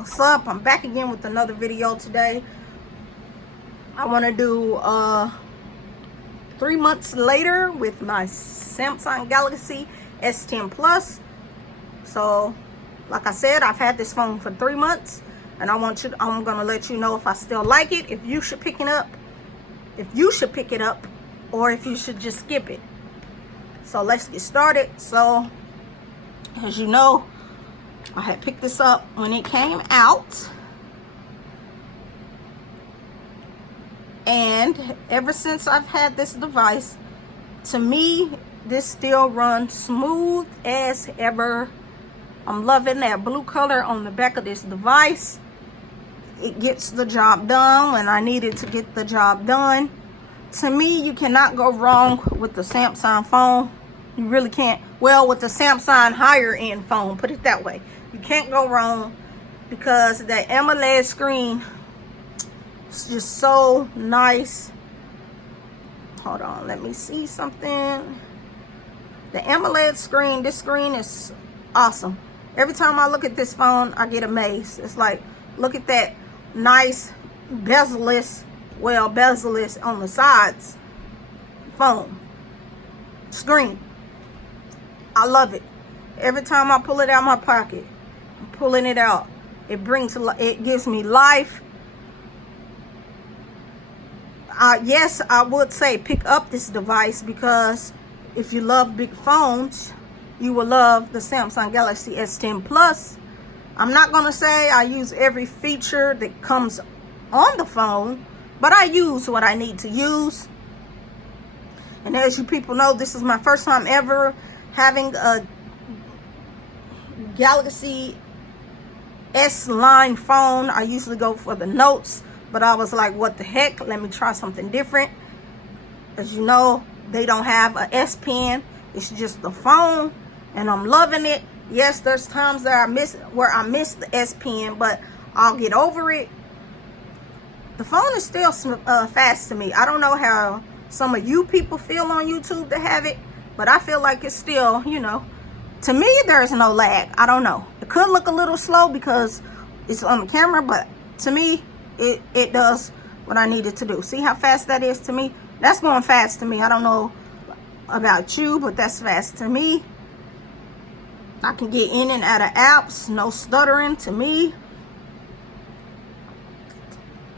What's up? I'm back again with another video today. I want to do 3 months later with my Samsung Galaxy S10 Plus. So like I said, I've had this phone for 3 months, and I'm gonna let you know if I still like it, if you should pick it up, or if you should just skip it. So let's get started. So as you know, I had picked this up when it came out, and ever since I've had this device, to me, this still runs smooth as ever. I'm loving that blue color on the back of this device. It gets the job done when I need it to get the job done. To me, you cannot go wrong with the Samsung phone. You really can't. Well, with the Samsung higher end phone, put it that way. You can't go wrong because the AMOLED screen is just so nice. Hold on, let me see something. The AMOLED screen, this screen is awesome. Every time I look at this phone, I get amazed. It's like, look at that nice bezel-less, well, bezel-less on the sides phone screen. I love it. Every time I pull it out of my pocket, I'm pulling it out. It gives me life. Yes, I would say pick up this device, because if you love big phones, you will love the Samsung Galaxy S10 Plus. I'm not going to say I use every feature that comes on the phone, but I use what I need to use. And as you people know, this is my first time ever having a Galaxy S line phone. I usually go for the Notes, but I was like, what the heck? Let me try something different. As you know, they don't have a S Pen. It's just the phone, and I'm loving it. Yes, there's times that I miss the S Pen, but I'll get over it. The phone is still fast to me. I don't know how some of you people feel on YouTube to have it, but I feel like it's still, you know, to me, there's no lag. I don't know. It could look a little slow because it's on the camera, but to me, it does what I need it to do. See how fast that is to me? That's going fast to me. I don't know about you, but that's fast to me. I can get in and out of apps, no stuttering to me.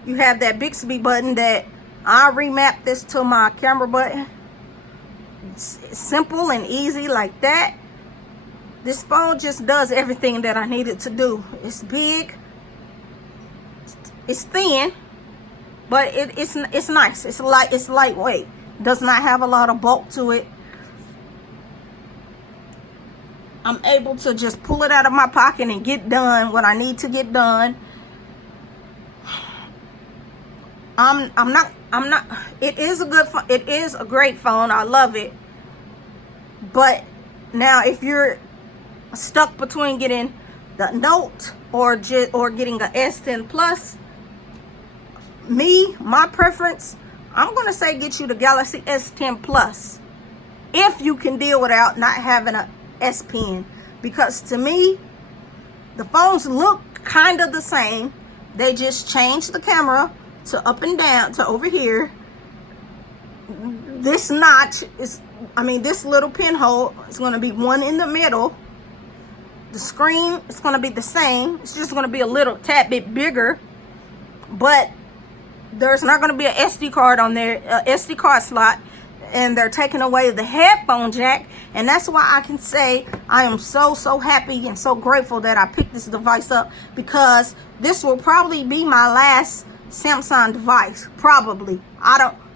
You have that Bixby button that I remapped this to my camera button. It's simple and easy like that. This phone just does everything that I need it to do. It's big, it's thin, but it's nice. It's lightweight. Does not have a lot of bulk to it. I'm able to just pull it out of my pocket and get done what I need to get done. It is a great phone. I love it. But now, if you're stuck between getting the Note or getting a S10 Plus, my preference, I'm gonna say get you the Galaxy S10 Plus if you can deal without not having a S Pen, because to me, the phones look kind of the same. They just changed the camera to up and down to over here. This notch is, this little pinhole is going to be one in the middle. The screen is going to be the same. It's just going to be a little tad bit bigger, but there's not going to be an SD card on there, SD card slot, and they're taking away the headphone jack. And that's why I can say I am so happy and so grateful that I picked this device up, because this will probably be my last Samsung device. Probably.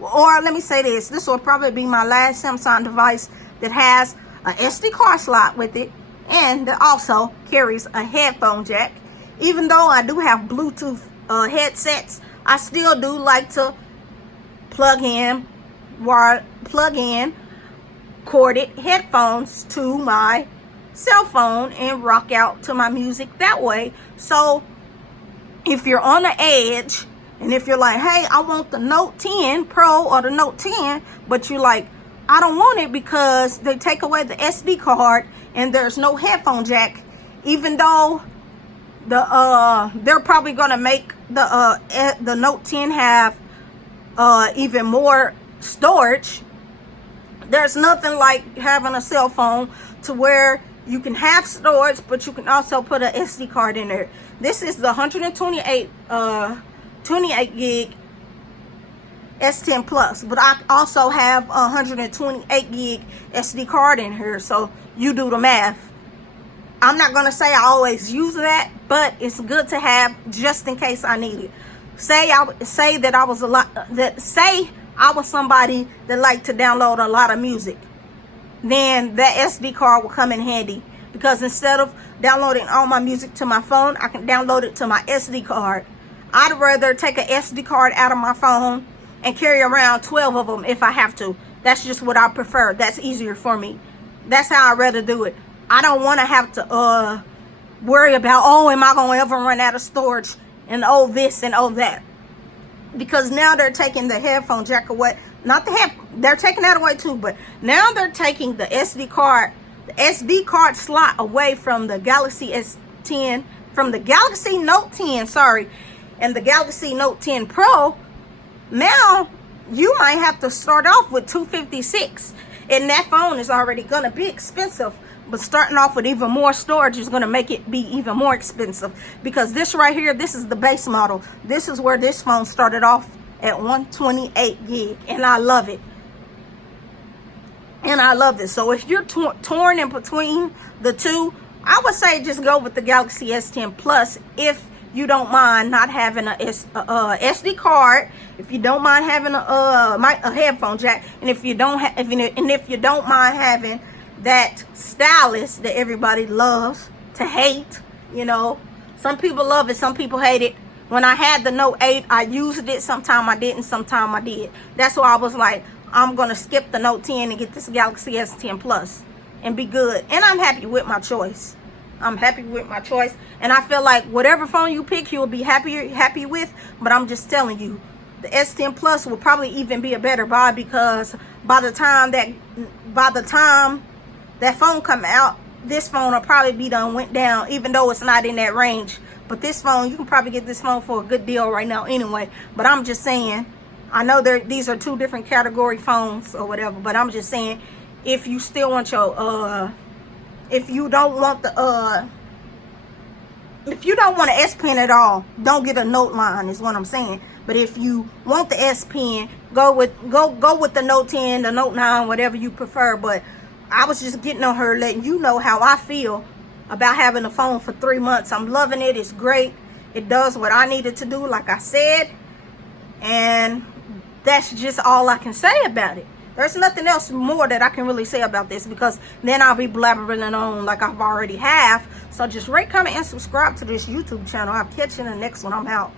Or let me say this will probably be my last Samsung device that has a SD card slot with it, and that also carries a headphone jack. Even though I do have Bluetooth headsets, I still do like to plug in corded headphones to my cell phone and rock out to my music that way. So if you're on the edge, and if you're like, hey, I want the Note 10 Pro or the Note 10, but you're like, I don't want it because they take away the SD card and there's no headphone jack, even though they're probably gonna make the Note 10 have even more storage. There's nothing like having a cell phone to where you can have storage, but you can also put an SD card in there. This is the 128 28 gig S10 Plus, but I also have a 128 gig SD card in here, so you do the math. I'm not gonna say I always use that, but it's good to have just in case I need it. Say I was somebody that liked to download a lot of music, then that SD card will come in handy, because instead of downloading all my music to my phone, I can download it to my SD card. I'd rather take an SD card out of my phone and carry around 12 of them if I have to. That's just what I prefer. That's easier for me. That's how I'd rather do it. I don't want to have to worry about, oh, am I going to ever run out of storage, and oh this and oh that. Because now they're taking the headphone jack away. They're taking that away too, but now they're taking the SD card slot away from the Galaxy S10, from the Galaxy Note 10, sorry, and the Galaxy Note 10 Pro. Now you might have to start off with $256, and that phone is already going to be expensive, but starting off with even more storage is going to make it be even more expensive, because this right here, this is the base model. This is where this phone started off, at 128 gig, and I love it. And I love this. So if you're torn in between the two, I would say just go with the Galaxy S10 Plus if you don't mind not having a SD card, if you don't mind having a headphone jack, and if you don't mind having that stylus that everybody loves to hate. You know, some people love it, some people hate it. When I had the Note 8, I used it. Sometime I didn't, sometime I did. That's why I was like, I'm going to skip the Note 10 and get this Galaxy S10 Plus and be good. And I'm happy with my choice. I'm happy with my choice. And I feel like whatever phone you pick, you'll be happy with. But I'm just telling you, the S10 Plus will probably even be a better buy, because by the time that phone come out, this phone will probably be went down, even though it's not in that range. But this phone, you can probably get this phone for a good deal right now anyway. But I'm just saying, I know these are two different category phones or whatever, but I'm just saying, if you still want your if you don't want an S Pen at all, don't get a Note line, is what I'm saying. But if you want the S Pen, go with the Note 10, the Note 9, whatever you prefer. But I was just getting on her, letting you know how I feel about having a phone for 3 months. I'm loving it. It's great. It does what I needed to do, like I said. And that's just all I can say about it. There's nothing else more that I can really say about this, because then I'll be blabbering on like I've already have. So just rate, comment, and subscribe to this YouTube channel. I'll catch you in the next one. I'm out.